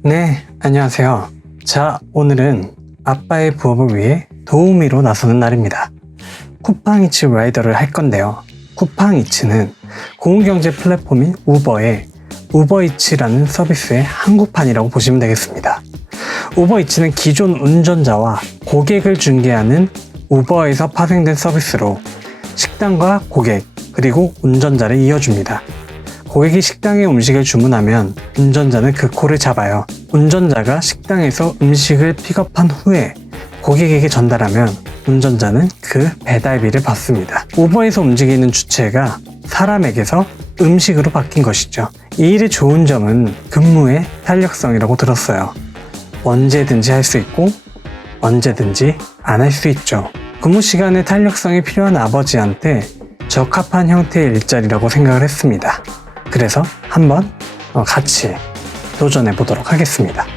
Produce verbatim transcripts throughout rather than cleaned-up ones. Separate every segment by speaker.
Speaker 1: 네, 안녕하세요. 자, 오늘은 아빠의 부업을 위해 도우미로 나서는 날입니다. 쿠팡이츠 라이더를 할 건데요. 쿠팡이츠는 공유경제 플랫폼인 우버의 우버이츠라는 서비스의 한국판이라고 보시면 되겠습니다. 우버이츠는 기존 운전자와 고객을 중개하는 우버에서 파생된 서비스로 식당과 고객, 그리고 운전자를 이어줍니다. 고객이 식당에 음식을 주문하면 운전자는 그 콜을 잡아요. 운전자가 식당에서 음식을 픽업한 후에 고객에게 전달하면 운전자는 그 배달비를 받습니다. 우버에서 움직이는 주체가 사람에게서 음식으로 바뀐 것이죠. 이 일의 좋은 점은 근무의 탄력성이라고 들었어요. 언제든지 할 수 있고 언제든지 안 할 수 있죠. 근무 시간에 탄력성이 필요한 아버지한테 적합한 형태의 일자리라고 생각을 했습니다. 그래서 한번 같이 도전해 보도록 하겠습니다.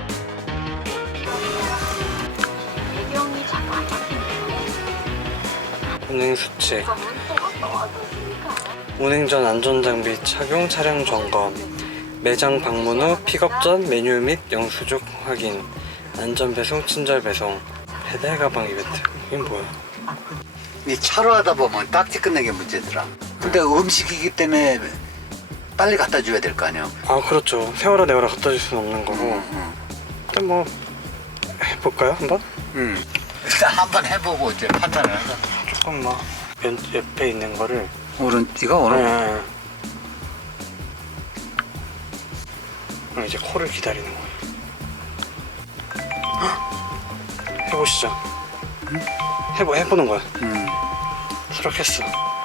Speaker 1: 운행 수칙, 운행 전 안전장비 착용, 차량 점검, 매장 방문 후 픽업 전 메뉴 및 영수증 확인, 안전배송, 친절배송, 배달 가방 이벤트. 이게 뭐야?
Speaker 2: 이 차로 하다 보면 딱지 끝내는 게 문제더라. 근데 음식이기 때문에 빨리 갖다 줘야 될 거 아니야.
Speaker 1: 아, 그렇죠. 세월아 내월아 갖다 줄 수는 없는 거고.
Speaker 2: 응, 응.
Speaker 1: 일단 뭐 해볼까요, 한번?
Speaker 2: 응. 일단 한번 해보고 이제 판단을 하자.
Speaker 1: 조금 뭐 왼, 옆에 있는 거를.
Speaker 2: 오른 이거 오른.
Speaker 1: 네. 그럼 이제 코를 기다리는 거예요. 헉! 해보시죠.
Speaker 2: 응?
Speaker 1: 해보 해보는 거야.
Speaker 2: 응.
Speaker 1: 수락했어.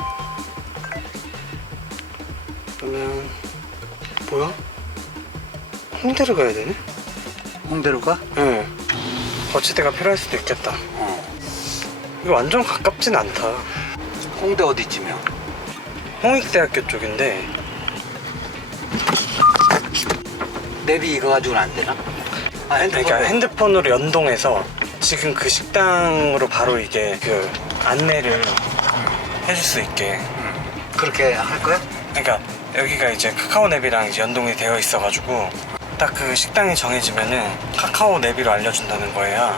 Speaker 1: 그러면 뭐야? 홍대를 가야 되네?
Speaker 2: 홍대로 가?
Speaker 1: 네. 거치대가 필요할 수도 있겠다.
Speaker 2: 어.
Speaker 1: 이거 완전 가깝진 않다.
Speaker 2: 홍대 어디쯤이야?
Speaker 1: 홍익대학교 쪽인데.
Speaker 2: 내비 이거 가지고는 안 되나? 아, 핸드폰.
Speaker 1: 그러니까 핸드폰으로 연동해서 지금 그 식당으로 바로 이게 그 안내를 해줄 수 있게.
Speaker 2: 응. 그렇게 할 거야?
Speaker 1: 그러니까 여기가 이제 카카오 앱이랑 이제 연동이 되어 있어가지고 딱 그 식당이 정해지면은 카카오 앱으로 알려준다는 거예요.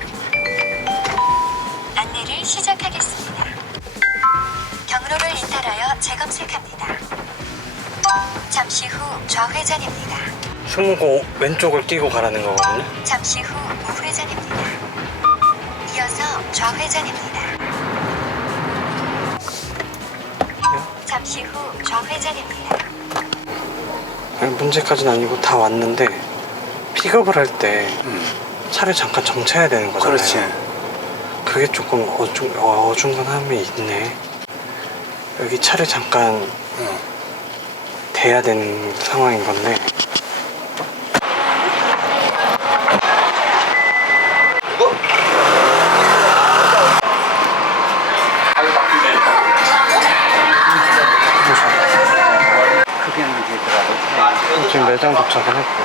Speaker 3: 안내를 시작하겠습니다. 경로를 이탈하여 재검색합니다. 잠시 후 좌회전입니다.
Speaker 1: 스무고 왼쪽을 끼고 가라는 거거든요.
Speaker 3: 잠시 후 우회전입니다. 이어서 좌회전입니다. 잠시 후 좌회전입니다.
Speaker 1: 아니, 문제까지는 아니고 다 왔는데 픽업을 할 때
Speaker 2: 응.
Speaker 1: 차를 잠깐 정차해야 되는 거잖아요.
Speaker 2: 그렇지.
Speaker 1: 그게 조금 어중, 어중간함이 있네. 여기 차를 잠깐
Speaker 2: 응.
Speaker 1: 대야 되는 상황인 건데.
Speaker 2: 크게 하는 게 있더라고.
Speaker 1: 지금 매장 도착은 했고.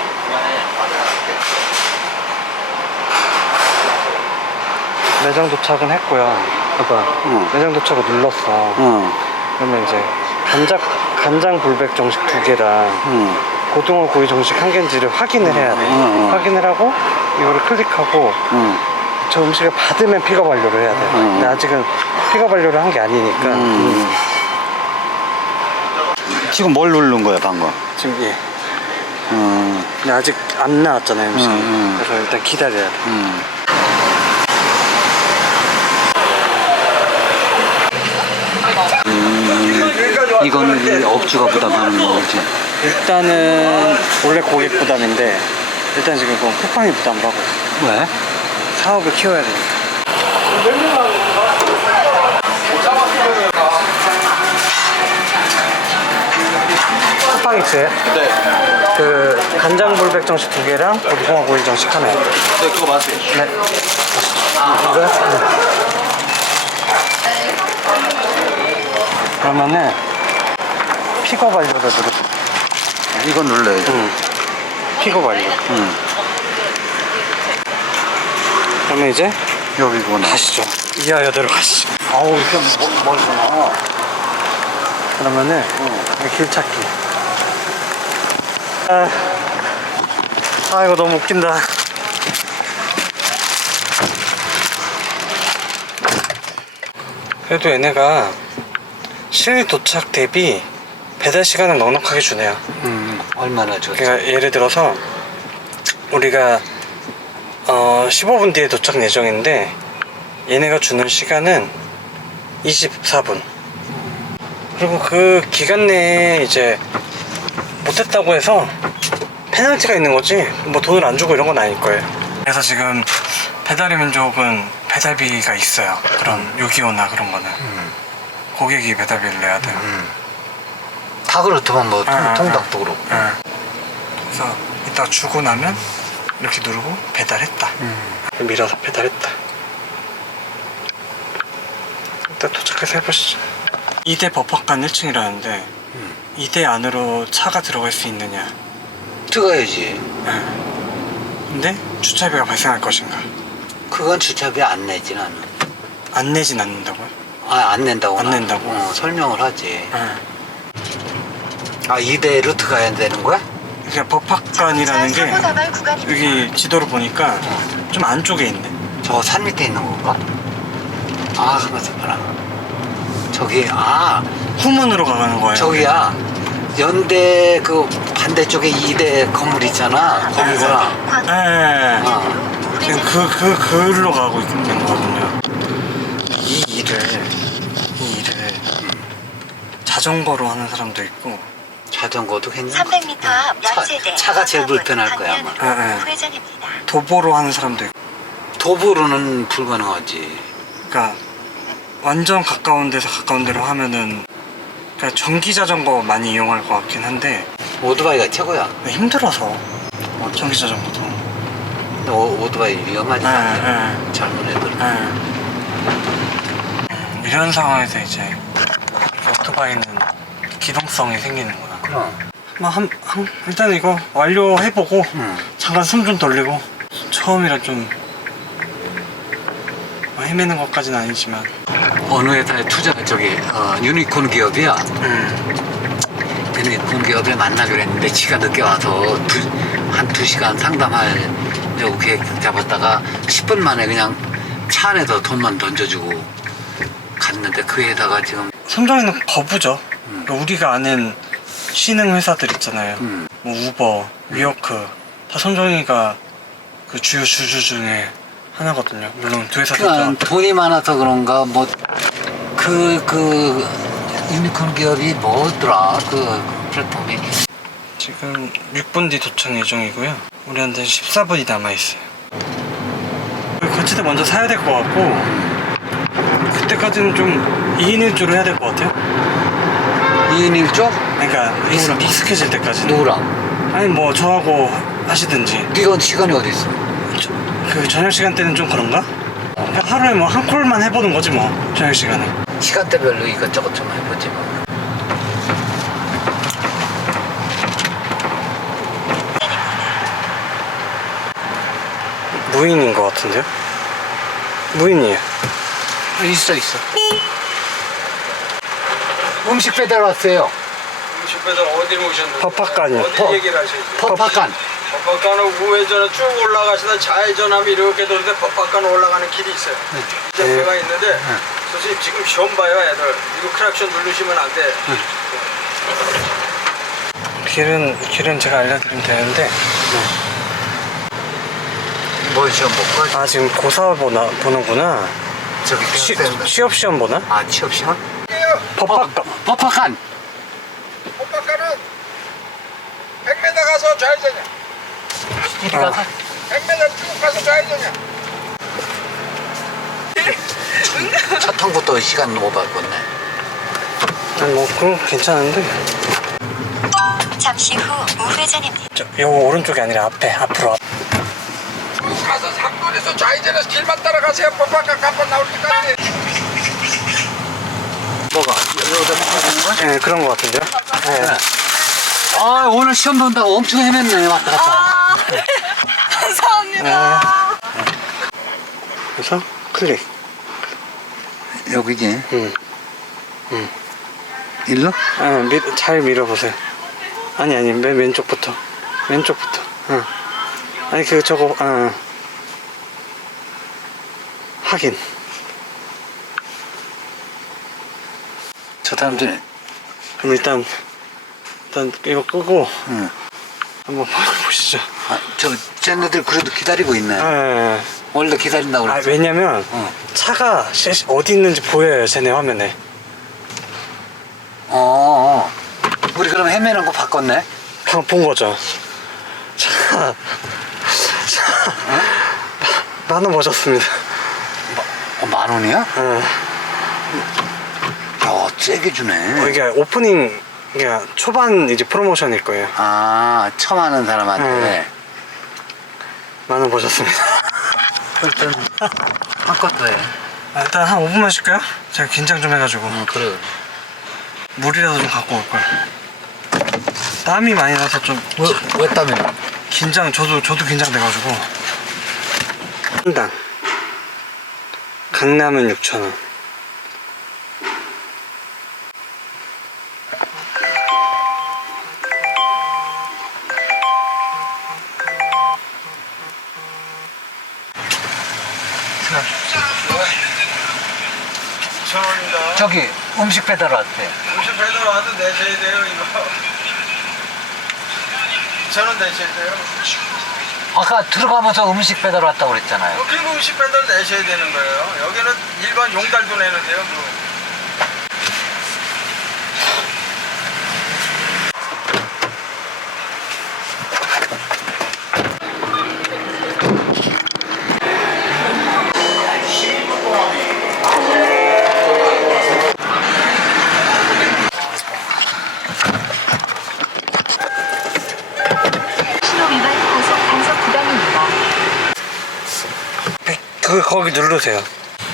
Speaker 1: 매장 도착은 했고요. 아빠,
Speaker 2: 응.
Speaker 1: 매장 도착을 눌렀어.
Speaker 2: 응.
Speaker 1: 그러면 이제 간장, 간장 불백 정식 두 개랑
Speaker 2: 응.
Speaker 1: 고등어 구이 정식 한 개인지를 확인을 해야 돼.
Speaker 2: 응, 응.
Speaker 1: 확인을 하고 이거를 클릭하고
Speaker 2: 응.
Speaker 1: 저 음식을 받으면 픽업 완료를 해야 돼.
Speaker 2: 응.
Speaker 1: 근데 아직은 픽업 완료를 한 게 아니니까.
Speaker 2: 음. 지금 뭘 누른 거야 방금?
Speaker 1: 지금 예.
Speaker 2: 음.
Speaker 1: 근데 아직 안 나왔잖아요, 음식이.
Speaker 2: 응, 응.
Speaker 1: 그래서 일단 기다려야 돼.
Speaker 2: 음. 음. 이거는 이 업주가 부담하는 거지.
Speaker 1: 일단은 원래 고객 부담인데 일단 지금 그건 쿠팡이 부담을 하고 있어요.
Speaker 2: 왜?
Speaker 1: 사업을 키워야 되니까. 쿠팡이츠에
Speaker 4: 네.
Speaker 1: 그 간장 불백 정식 두 개랑 고등어 구이 정식 하나요.
Speaker 4: 네, 그거 맞아요.
Speaker 1: 네. 이거요? 네. 그러면은 픽업 완료를 누르.
Speaker 2: 이거 눌러야지.
Speaker 1: 응. 픽업 완료.
Speaker 2: 응.
Speaker 1: 그러면 이제
Speaker 2: 여기구나.
Speaker 1: 가시죠. 이하 여대로 가시죠.
Speaker 2: 아우, 이게 멀- 멀구나.
Speaker 1: 그러면은
Speaker 2: 응.
Speaker 1: 여기 길 찾기. 아, 아 이거 너무 웃긴다. 그래도 얘네가 실내 도착 대비 배달 시간을 넉넉하게 주네요.
Speaker 2: 음, 얼마나 좋지.
Speaker 1: 그러니까 예를 들어서 우리가 어 십오 분 뒤에 도착 예정인데 얘네가 주는 시간은 이십사 분. 그리고 그 기간 내에 이제 못했다고 해서 페널티가 있는 거지 뭐 돈을 안 주고 이런 건 아닐 거예요. 그래서 지금 배달의 민족은 배달비가 있어요. 그런 요기요나 그런 거는
Speaker 2: 음.
Speaker 1: 고객이 배달비를 내야 돼요.
Speaker 2: 음. 다 그렇더만 뭐 통,
Speaker 1: 아,
Speaker 2: 통닭도 그렇고.
Speaker 1: 아. 그래서 이따 주고 나면 이렇게 누르고 배달했다.
Speaker 2: 음.
Speaker 1: 밀어서 배달했다. 일단 도착해서 해보시죠. 이 대 법학관 일 층이라는데
Speaker 2: 음.
Speaker 1: 이 대 안으로 차가 들어갈 수 있느냐.
Speaker 2: 들어가야지.
Speaker 1: 근데 주차비가 발생할 것인가.
Speaker 2: 그건 주차비 안 내지 나는.
Speaker 1: 안 내진 않는다고요?
Speaker 2: 아, 안 낸다고.
Speaker 1: 안
Speaker 2: 나는.
Speaker 1: 낸다고?
Speaker 2: 어, 설명을 하지.
Speaker 1: 응.
Speaker 2: 아, 이 대 루트 가야 되는 거야?
Speaker 1: 그러니까 법학관이라는 게
Speaker 3: 사고다발 구간입니다.
Speaker 1: 여기 지도를 보니까 좀 안쪽에 있네.
Speaker 2: 저 산 밑에 있는 건가? 아, 가만있어 봐라. 저기, 아,
Speaker 1: 후문으로 가는 거예요.
Speaker 2: 저기야. 연대 그 반대쪽에 이 대 건물 있잖아. 거기구나.
Speaker 1: 예.
Speaker 2: 어.
Speaker 1: 지금 그, 그, 그로 가고 있는 거거든요. 이 일을, 이 일을 자전거로 하는 사람도 있고,
Speaker 2: 자전거도 괜찮고.
Speaker 3: 삼백 미터 앞
Speaker 2: 차-
Speaker 3: 연세대
Speaker 2: 차가 제일 불편할 거야, 아마.
Speaker 3: 방면으로
Speaker 1: 예, 예.
Speaker 3: 우회전입니다.
Speaker 1: 도보로 하는 사람도 있고,
Speaker 2: 도보로는 불가능하지.
Speaker 1: 그러니까 완전 가까운 데서 가까운 데로 하면은, 그러니까 전기 자전거 많이 이용할 것 같긴 한데,
Speaker 2: 오토바이가 최고야.
Speaker 1: 힘들어서, 전기 자전거도.
Speaker 2: 근데 오, 오토바이 위험하지.
Speaker 1: 예, 예.
Speaker 2: 젊은 애들은.
Speaker 1: 음, 이런 상황에서 이제 오토바이는 기동성이 생기는구나.
Speaker 2: 그럼.
Speaker 1: 뭐 한, 한, 일단 이거 완료해보고
Speaker 2: 응.
Speaker 1: 잠깐 숨 좀 돌리고 처음이라 좀 뭐 헤매는 것까지는 아니지만
Speaker 2: 어느 회사에 투자, 저기, 어, 유니콘 기업이야.
Speaker 1: 음,
Speaker 2: 유니콘 기업에 만나기로 했는데 지가 늦게 와서 두, 한 두 시간 상담하려고 계획 잡았다가 십 분 만에 그냥 차 안에서 돈만 던져주고 갔는데 그 회사가 지금
Speaker 1: 손정이는 거부죠.
Speaker 2: 음.
Speaker 1: 그러니까 우리가 아는 신흥 회사들 있잖아요.
Speaker 2: 음.
Speaker 1: 뭐 우버, 위워크 다 손정이가 그 주요 주주 중에 하나거든요. 물론 두 회사
Speaker 2: 그냥
Speaker 1: 다
Speaker 2: 돈이 많아서 그런가 뭐 그 그 유니콘 기업이 뭐더라 그 플랫폼이
Speaker 1: 지금 육 분 뒤 도착 예정이고요. 우리한테 십사 분이 남아있어요. 거치대 먼저 사야 될 것 같고 그때까지는 좀 이 인 일 조로 해야 될 것 같아요.
Speaker 2: 이 인 일 조?
Speaker 1: 그러니까 익-
Speaker 2: 누구랑?
Speaker 1: 익숙해질 때까지는.
Speaker 2: 누구랑?
Speaker 1: 아니 뭐 저하고 하시든지.
Speaker 2: 네가 시간이 어디 있어?
Speaker 1: 저- 그 저녁 시간 때는 좀 그런가? 그냥 하루에 뭐 한 콜만 해보는 거지 뭐 저녁 시간에.
Speaker 2: 시간대별로 이것저것 좀 해보지 뭐.
Speaker 1: 무인인 것 같은데요? 무인이에요.
Speaker 2: 있어 있어. 음식 배달 왔어요.
Speaker 4: 음식 배달 어디로 오셨는데?
Speaker 1: 법학관이요.
Speaker 4: 어디
Speaker 2: 법-
Speaker 4: 얘기를 하시지?
Speaker 2: 법학관.
Speaker 4: 법학관은 우회전에 쭉 올라가시다 좌회전하면 이렇게 도는데 법학관 올라가는 길이 있어요. 이제
Speaker 1: 네.
Speaker 4: 배가 있는데 선생님 지금 시험 봐요 애들. 이거 크락션 누르시면 안 돼.
Speaker 1: 길은 길은 제가 알려드리면 되는데.
Speaker 2: 뭐 시험 볼까?
Speaker 1: 아 지금 고사 보나 보는구나.
Speaker 2: 저기
Speaker 1: 취,
Speaker 2: 대학생.
Speaker 1: 취업 시험 보나?
Speaker 2: 아 취업 시험?
Speaker 1: 법학관.
Speaker 2: 법학관.
Speaker 4: 법학관은 백 미터 가서 좌회전이야.
Speaker 2: 이리
Speaker 1: 아.
Speaker 2: 가서.
Speaker 4: 백 미터 쭉 가서 좌회전이야.
Speaker 2: 차 탄 것도 시간 오버했네.
Speaker 1: 아니, 뭐 그럼 괜찮은데.
Speaker 3: 잠시 후 우회전입니다.
Speaker 1: 저, 요 오른쪽이 아니라 앞에 앞으로. 앞.
Speaker 4: 가서 상권에서 좌회전해서 길만 따라가세요. 법학관 간판 나올 때까지.
Speaker 2: 뭐가? 여기다 먹는 거야?
Speaker 1: 네 그런 것 같은데요. 네.
Speaker 2: 네. 아 오늘 시험 본다고 엄청 헤맸네 왔다 갔다.
Speaker 3: 감사합니다.
Speaker 1: 그래서 클릭.
Speaker 2: 여기지.
Speaker 1: 응. 응.
Speaker 2: 일로?
Speaker 1: 아, 미, 잘 밀어보세요. 아니 아니 맨 왼쪽부터. 왼쪽부터. 응. 아니 그 저거 아 하긴
Speaker 2: 저 사람들
Speaker 1: 그럼 일단 일단 이거 끄고
Speaker 2: 응.
Speaker 1: 한번 보시죠.
Speaker 2: 아, 저 쟤네들 그래도 기다리고 있네.
Speaker 1: 아,
Speaker 2: 원래 기다린다고
Speaker 1: 아
Speaker 2: 그랬어.
Speaker 1: 왜냐면
Speaker 2: 어.
Speaker 1: 차가 시- 어디 있는지 보여요 쟤네 화면에.
Speaker 2: 어, 어. 우리 그럼 헤매는 거 바꿨네.
Speaker 1: 방금 본 거죠. 차, 차 만원 버셨습니다.
Speaker 2: 어, 만 원이야?
Speaker 1: 어.
Speaker 2: 야, 세게 주네.
Speaker 1: 어, 이게 오프닝 이게 초반 이제 프로모션일 거예요.
Speaker 2: 아, 처음 하는 사람한테.
Speaker 1: 만원 버셨습니다.
Speaker 2: 일단 바꿨어 해.
Speaker 1: 아, 일단 한 오 분만 쉴까요? 제가 긴장 좀 해가지고
Speaker 2: 응, 그래.
Speaker 1: 물이라도 좀 갖고 올 걸. 땀이 많이 나서 좀
Speaker 2: 왜, 왜 땀이 나?
Speaker 1: 긴장 저도 저도 긴장돼가지고. 한당 강남은 육천 원.
Speaker 4: 이천 원입니다.
Speaker 2: 저기 음식 배달 왔대.
Speaker 4: 음식 배달 와도 내셔야 돼요 이거. 이천 원 내셔야 돼요.
Speaker 2: 아까 들어가면서 음식 배달 왔다고 그랬잖아요.
Speaker 4: 여기 음식 배달 내셔야 되는 거예요. 여기는 일반 용달도 내는데요. 뭐.
Speaker 3: 신호 위반 고속 단속 구간입니다.
Speaker 1: 그 거기 누르세요.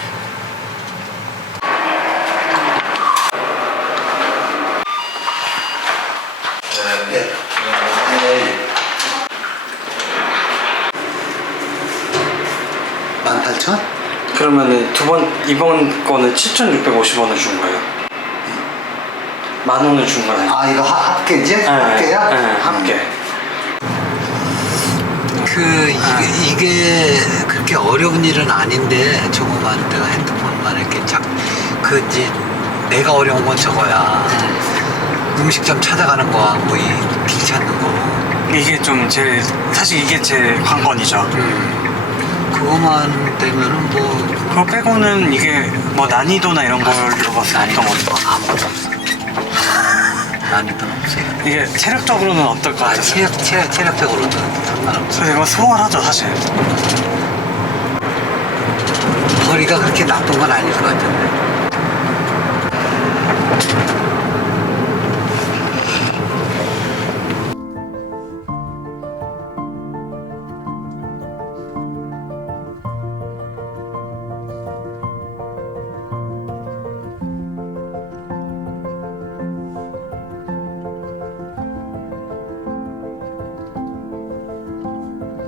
Speaker 2: 만 팔천?
Speaker 1: 그러면은 두 번 이번 거는 칠천육백오십 원을 준 거예요. 만 원을 준 거예요.
Speaker 2: 아, 이거 하- 합계지? 합계야?
Speaker 1: 네, 합계.
Speaker 2: 그 이게, 이게 그렇게 어려운 일은 아닌데 저거만 내가 핸드폰만 이렇게 작그 이제 내가 어려운 건 저거야. 음식점 찾아가는 거하고 이 길 찾는 거.
Speaker 1: 이게 좀 제일 사실 이게 제일 관건이죠.
Speaker 2: 음. 그거만 되면은 뭐
Speaker 1: 그거 빼고는 이게 뭐 난이도나 이런 걸로 봤을 때 어떤
Speaker 2: 난이도
Speaker 1: 거
Speaker 2: 아무것도 없어. 난이도는 없어요.
Speaker 1: 이게 체력적으로는 어떨 것
Speaker 2: 아,
Speaker 1: 같아요?
Speaker 2: 체력, 체력, 체력적으로도 상관없어.
Speaker 1: 그래서 이거 수월하죠 사실.
Speaker 2: 거리가 그렇게 나쁜 건 아닐 것 같은데.